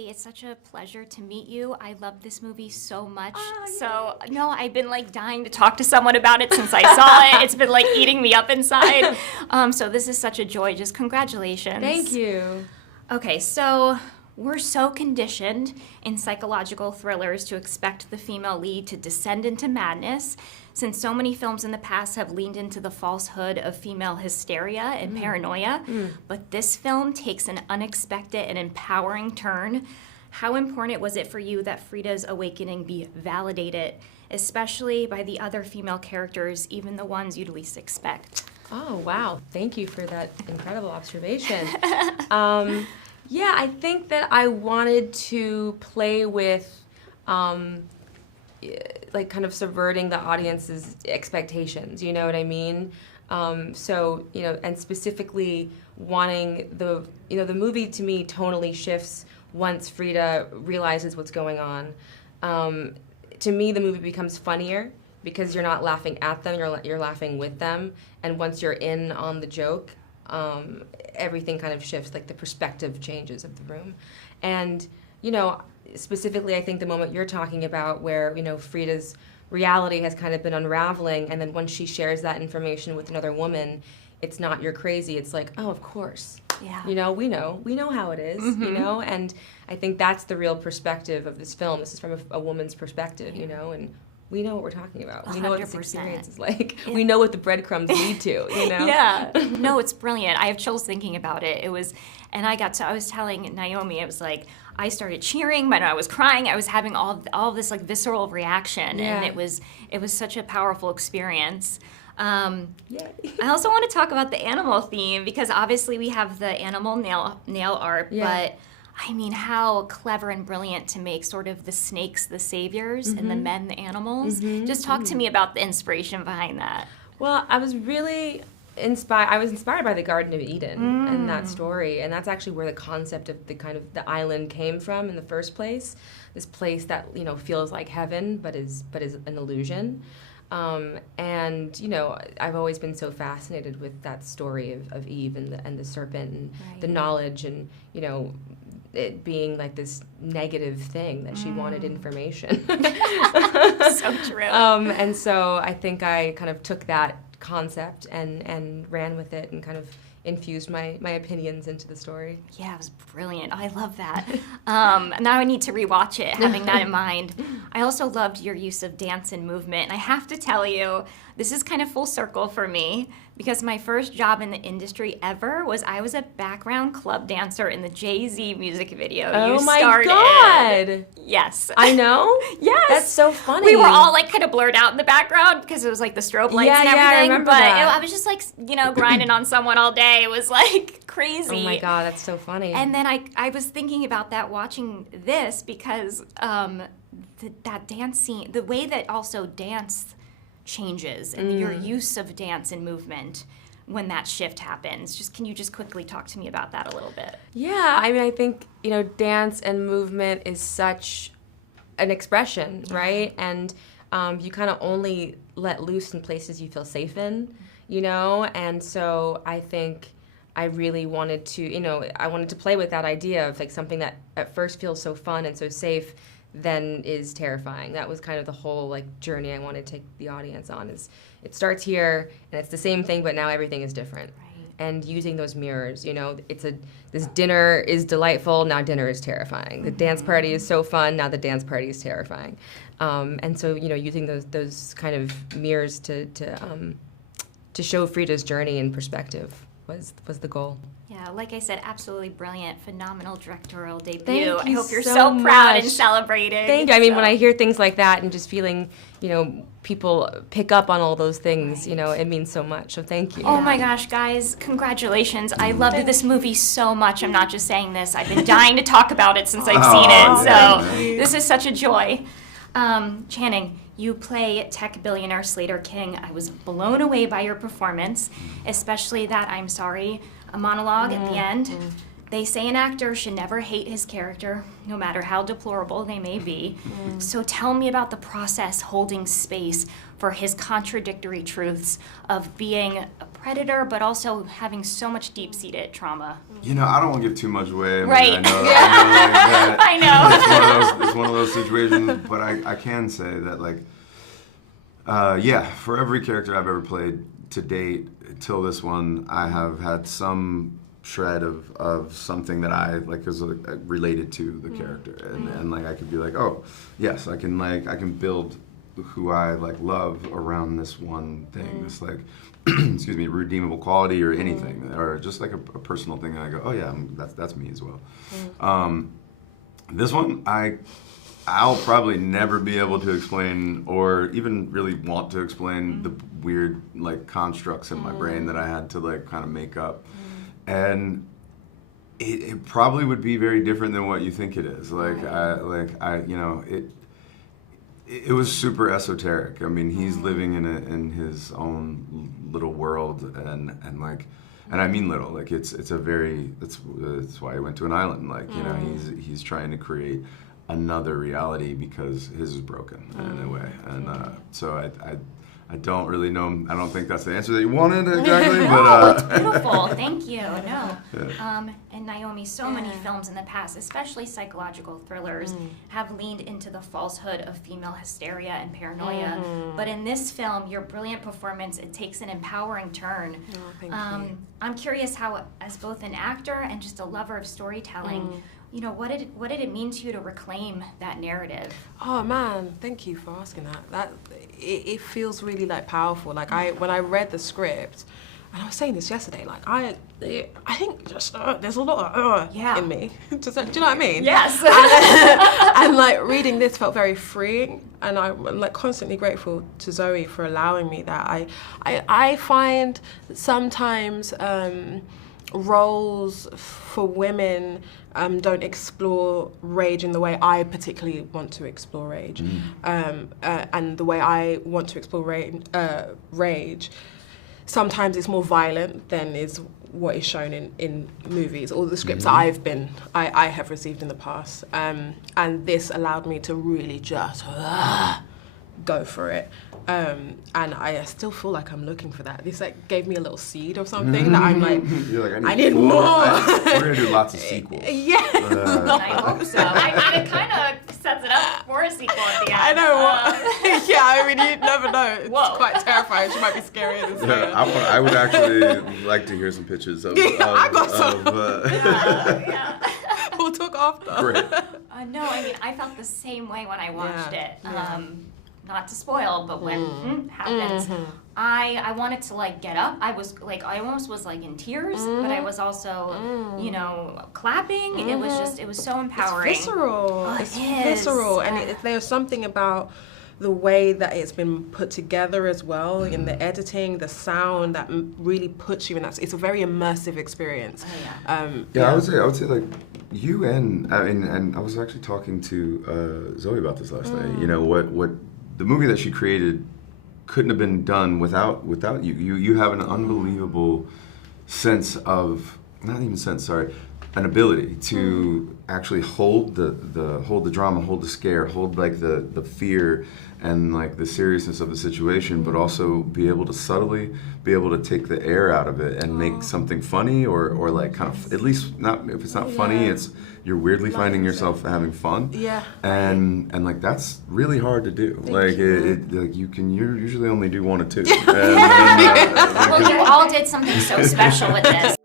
Zoe, it's such a pleasure to meet you. I love this movie so much. Oh, so, no, I've been like dying to talk to someone about it since I saw it. It's been like eating me up inside. So this is such a joy. Just congratulations. Thank you. Okay, so we're so conditioned in psychological thrillers to expect the female lead to descend into madness, since so many films in the past have leaned into the falsehood of female hysteria and paranoia. But this film takes an unexpected and empowering turn. How important was it for you that Frida's awakening be validated, especially by the other female characters, even the ones you'd least expect? Oh, wow. Thank you for that incredible observation. Yeah, I think that I wanted to play with, like, kind of subverting the audience's expectations, you know what I mean? So, you know, and specifically wanting the movie to me tonally shifts once Frida realizes what's going on. To me, the movie becomes funnier because you're not laughing at them, you're laughing with them. And once you're in on the joke, everything kind of shifts, like the perspective changes of the room. And, you know, specifically I think the moment you're talking about where, you know, Frida's reality has kind of been unraveling, and then once she shares that information with another woman, it's not "you're crazy," it's like, oh, of course. Yeah. You know, we know how it is, you know, and I think that's the real perspective of this film. This is from a woman's perspective, you know, and we know what we're talking about. We know what this 100%. experience is like. Yeah. We know what the breadcrumbs lead to, you know? Yeah. No, it's brilliant. I have chills thinking about it. I was telling Naomi, it was like, I started cheering, but I was crying. I was having all this like visceral reaction, and it was such a powerful experience. I also want to talk about the animal theme, because obviously we have the animal nail art, but I mean, how clever and brilliant to make sort of the snakes the saviors and the men the animals. Just talk to me about the inspiration behind that. Well, I was really inspired by the Garden of Eden and that story, and that's actually where the concept of the island came from in the first place. This place that, you know, feels like heaven, but is an illusion. And, you know, I've always been so fascinated with that story of Eve and the serpent and the knowledge, and, you know, it being like this negative thing that she wanted information. So true. And so I think I kind of took that concept and ran with it and kind of infused my opinions into the story. Yeah, it was brilliant. I love that. Now I need to rewatch it, having that in mind. I also loved your use of dance and movement. And I have to tell you, this is kind of full circle for me, because my first job in the industry ever was I was a background club dancer in the Jay-Z music video. Oh my God! Yes. I know? Yes. That's so funny. We were all like kind of blurred out in the background because it was like the strobe lights and everything. I remember that. I was just like, you know, grinding on someone all day. It was like crazy. Oh my God, that's so funny. And then I was thinking about that watching this, because that dance scene, the way that also dance changes and your use of dance and movement when that shift happens. Can you just quickly talk to me about that a little bit? Yeah, I mean, I think, you know, dance and movement is such an expression, right? And you kind of only let loose in places you feel safe in, you know? And so I think I really wanted to, you know, I wanted to play with that idea of like something that at first feels so fun and so safe, then is terrifying. That was kind of the whole like journey I wanted to take the audience on. Is it starts here and it's the same thing, but now everything is different. Right. And using those mirrors, you know, this dinner is delightful, now dinner is terrifying. The dance party is so fun, now the dance party is terrifying. And so, you know, using those kind of mirrors to show Frida's journey in perspective was the goal. Yeah, like I said, absolutely brilliant, phenomenal directorial debut. Thank you I hope you're so proud much. and celebrating. Thank you. I mean, when I hear things like that and just feeling, you know, people pick up on all those things, you know, it means so much. So thank you. Oh my gosh, guys, congratulations. I loved this movie so much. I'm not just saying this. I've been dying to talk about it since I've seen it. So this is such a joy. Channing, you play tech billionaire Slater King. I was blown away by your performance, especially that "I'm sorry" a monologue at the end. They say an actor should never hate his character, no matter how deplorable they may be. So tell me about the process holding space for his contradictory truths of being predator, but also having so much deep-seated trauma. You know, I don't want to give too much away. I mean, Right. I know, that I know. it's one of those situations, but I can say that, like, for every character I've ever played to date, till this one, I have had some shred of something that I like is related to the character, and like I could be like, oh, yes, I can build who I like love around this one thing, this like excuse me, redeemable quality or anything, or just like a personal thing, and I go, oh yeah, that's me as well. This one, I'll probably never be able to explain or even really want to explain the weird like constructs in my brain that I had to like kind of make up. And it probably would be very different than what you think it is. It was super esoteric. I mean, he's living in his own little world, and I mean little. Like it's why he went to an island. Like, you know, he's trying to create another reality because his is broken in a way. And so I don't really know. I don't think that's the answer that you wanted exactly. No, it's beautiful. Thank you. No. And Naomi, so many films in the past, especially psychological thrillers, have leaned into the falsehood of female hysteria and paranoia. But in this film, your brilliant performance, it takes an empowering turn. Oh, thank you. I'm curious how, as both an actor and just a lover of storytelling, you know, what did it mean to you to reclaim that narrative? Oh man, thank you for asking that. It feels really like powerful. Like when I read the script, and I was saying this yesterday, like I think just there's a lot of in me. Do you know what I mean? Yes. And like reading this felt very freeing, and I'm like constantly grateful to Zoe for allowing me that. I find sometimes roles for women don't explore rage in the way I particularly want to explore rage. And the way I want to explore rage, sometimes it's more violent than is what is shown in movies or the scripts that I have received in the past. And this allowed me to really just go for it. And I still feel like I'm looking for that. This like gave me a little seed of something that I'm like, you're like, I need more. We're gonna do lots of sequels. Yeah. I hope so. I mean, it kind of sets it up for a sequel at the end. I know. Yeah, I mean, you never know. It's quite terrifying. She might be scarier than Zoe. I would actually like to hear some pitches of. I got some. Yeah. We'll talk after. Great. No, I mean, I felt the same way when I watched it. Not to spoil, but when it happens, I wanted to like get up. I was like, I almost was like in tears, but I was also, you know, clapping. It was so empowering. It's visceral. Oh, it's visceral, and there's something about the way that it's been put together as well, in the editing, the sound that really puts you in that. It's a very immersive experience. Oh, yeah. I would say like you and I was actually talking to Zoe about this last night. You know what the movie that she created couldn't have been done without you. You have an unbelievable sense of an ability to actually hold the drama, hold the scare, hold like the fear and like the seriousness of the situation, but also be able to subtly be able to take the air out of it and make something funny or like kind of, at least not, if it's not funny, it's you're weirdly finding yourself having fun. Yeah. And like that's really hard to do. Like you usually only do one or two. And, Well, you all did something so special with this.